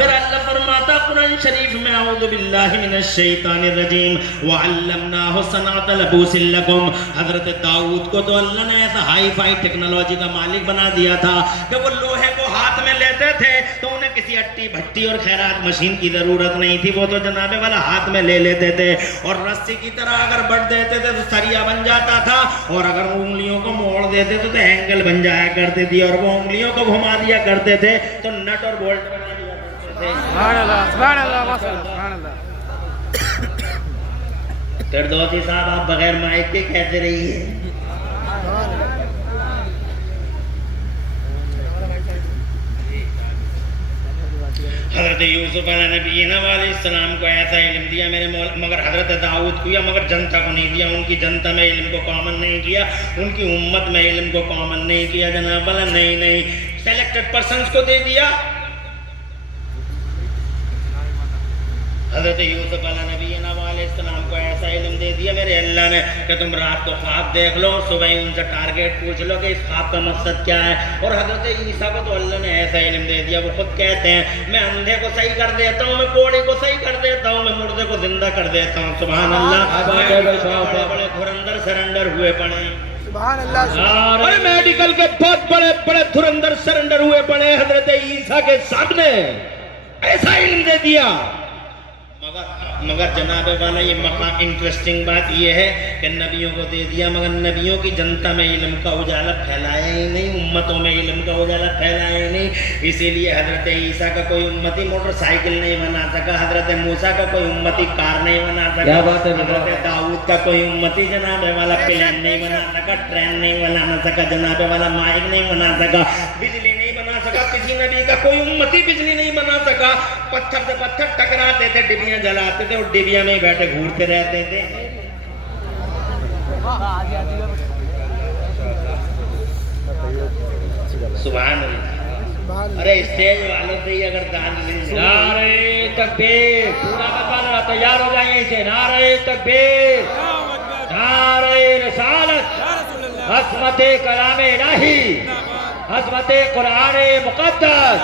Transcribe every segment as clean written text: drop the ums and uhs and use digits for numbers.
میرا اللہ فرماتا قرآن شریف میں اعوذ باللہ من الشیطان الرجیم وعلمناہ صنعۃ لبوس لکم. حضرت داؤد کو تو اللہ نے ایسا ہائی فائی ٹیکنالوجی کا مالک بنا دیا تھا کہ وہ لوہے کو ہاتھ میں لیتے تھے تو انہیں کسی اٹی بھٹی اور خیرات مشین کی ضرورت نہیں تھی, وہ تو جناب والا ہاتھ میں لے لیتے تھے اور رسی کی طرح اگر بڑھ دیتے تھے تو سریا بن جاتا تھا, اور اگر انگلیوں کو موڑ دیتے تو اینگل بن جایا کرتی تھی, اور وہ انگلیوں کو گھما دیا کرتے تھے تو نٹ اور بولٹ بنا دیا کرتے تھے. سبحان اللہ سبحان اللہ ماشاءاللہ سبحان اللہ. فردوسی صاحب آپ بغیر مائک کے کہتے رہیے. حضرت یوسف علیہ نبینا علیہ السلام کو ایسا علم دیا میرے مولا, مگر حضرت داؤد کو یا مگر جنتا کو نہیں دیا. ان کی جنتا میں علم کو کامن نہیں کیا, ان کی امت میں علم کو کامن نہیں کیا جناب والا. نہیں سیلیکٹڈ پرسنز کو دے دیا. حضرت یوسف علیہ نبینا علیہ السلام کو ایسا علم دے دیا میرے اللہ نے کہ تم رات کو خواب دیکھ لو, صبح ان سے ٹارگیٹ پوچھ لو کہ اس خواب کا مقصد کیا ہے. اور حضرت عیسیٰ کو تو اللہ نے ایسا علم دے دیا, وہ خود کہتے ہیں میں اندھے کو صحیح کر دیتا ہوں, میں کوڑے کو صحیح کر دیتا ہوں, میں مردے کو زندہ کر دیتا ہوں. سبحان اللہ. بڑے بڑے دھرندر سرنڈر ہوئے پڑے, سبحان اللہ. اور میڈیکل کے بہت بڑے بڑے دھرندر سرنڈر ہوئے پڑے حضرت عیسیٰ کے سامنے. ایسا علم دے دیا. مگر جناب والا یہ مقام انٹرسٹنگ بات یہ ہے کہ نبیوں کو دے دیا مگر نبیوں کی جنتا میں علم کا اجالا پھیلایا ہی نہیں, امتوں میں علم کا اجالا پھیلایا ہی نہیں. اسی لیے حضرت عیسیٰ کا کوئی امتی موٹر سائیکل نہیں بنا سکا, حضرت موسیٰ کا کوئی امتی کار نہیں بنا سکا, حضرت داؤد کا کوئی امتی جناب والا پلین نہیں بنا سکا, ٹرین نہیں بنا سکا جناب والا, مائک نہیں بنا سکا, بجلی نہیں بنا سکا. کسی نبی کا کوئی امتی بجلی نہیں بنا سکا. پتھر سے پتھر ٹکراتے تھے, ڈبیاں جلاتے تھے اور ڈبیا میں بیٹھے گھورتے رہتے تھے. سبحان اللہ. ارے اسٹیج والوں سے ہی اگر دان مل جائے. نعرہ تکبیر. پورا مکان تیار ہو جائیں اسے. نعرہ تکبیر, نعرہ رسالت, عظمت کلام الہی, عظمت قرآن مقدس,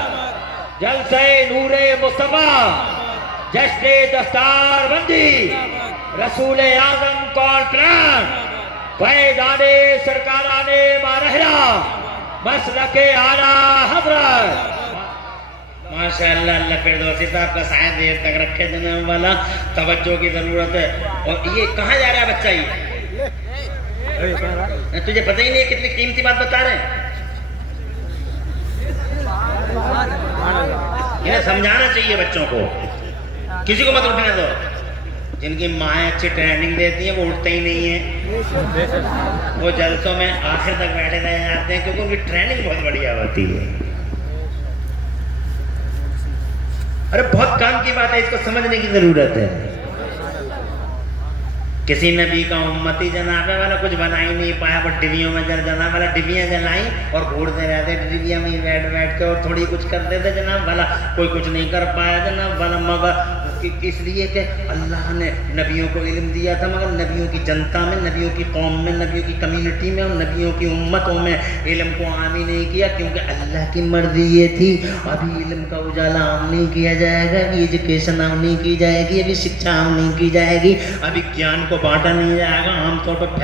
جلسہ نور مصطفیٰ, جشن دستار بندی, رسول اعظم کانفرنس, فیضان سرکاران مارحلہ, مسلک اعلیٰ حضرت. ماشاءاللہ. اللہ فردوسی صاحب کا سایہ دیر تک رکھے جناب والا. توجہ کی ضرورت ہے. اور یہ کہاں جا رہا ہے بچہ؟ یہ تجھے پتہ ہی نہیں ہے کتنی قیمتی بات بتا رہے ہیں. انہیں سمجھانا چاہیے بچوں کو, کسی کو مت اٹھنے دو. جن کی مائیں اچھی ٹریننگ دیتی ہیں وہ اٹھتے ہی نہیں ہیں, وہ جلسوں میں آخر تک بیٹھے رہ جاتے ہیں کیونکہ ان کی ٹریننگ بہت بڑھیا ہوتی ہے. ارے بہت کام کی بات ہے, اس کو سمجھنے کی ضرورت ہے. کسی نبی کا امتی جناب والا کچھ بنا ہی نہیں پایا, وہ ڈبیوں میں جناب والا ڈبیاں جلائیں اور گھورتے رہتے ڈبیاں میں بیٹھ بیٹھ کے اور تھوڑی کچھ کرتے تھے جناب والا. کوئی کچھ نہیں کر پایا جناب والا, مگر اس لیے کہ اللہ نے نبیوں کو علم دیا تھا مگر نبیوں کی جنتا میں, نبیوں کی قوم میں, نبیوں کی کمیونٹی میں اور نبیوں کی امتوں میں علم کو عام ہی نہیں کیا, کیونکہ اللہ کی مرضی یہ تھی ابھی علم کا اجالا عام نہیں کیا جائے گا, ابھی ایجوکیشن عام نہیں کی جائے گی, ابھی شکشا عام نہیں کی جائے گی, ابھی گیان کو بانٹا نہیں جائے گا, عام طور پر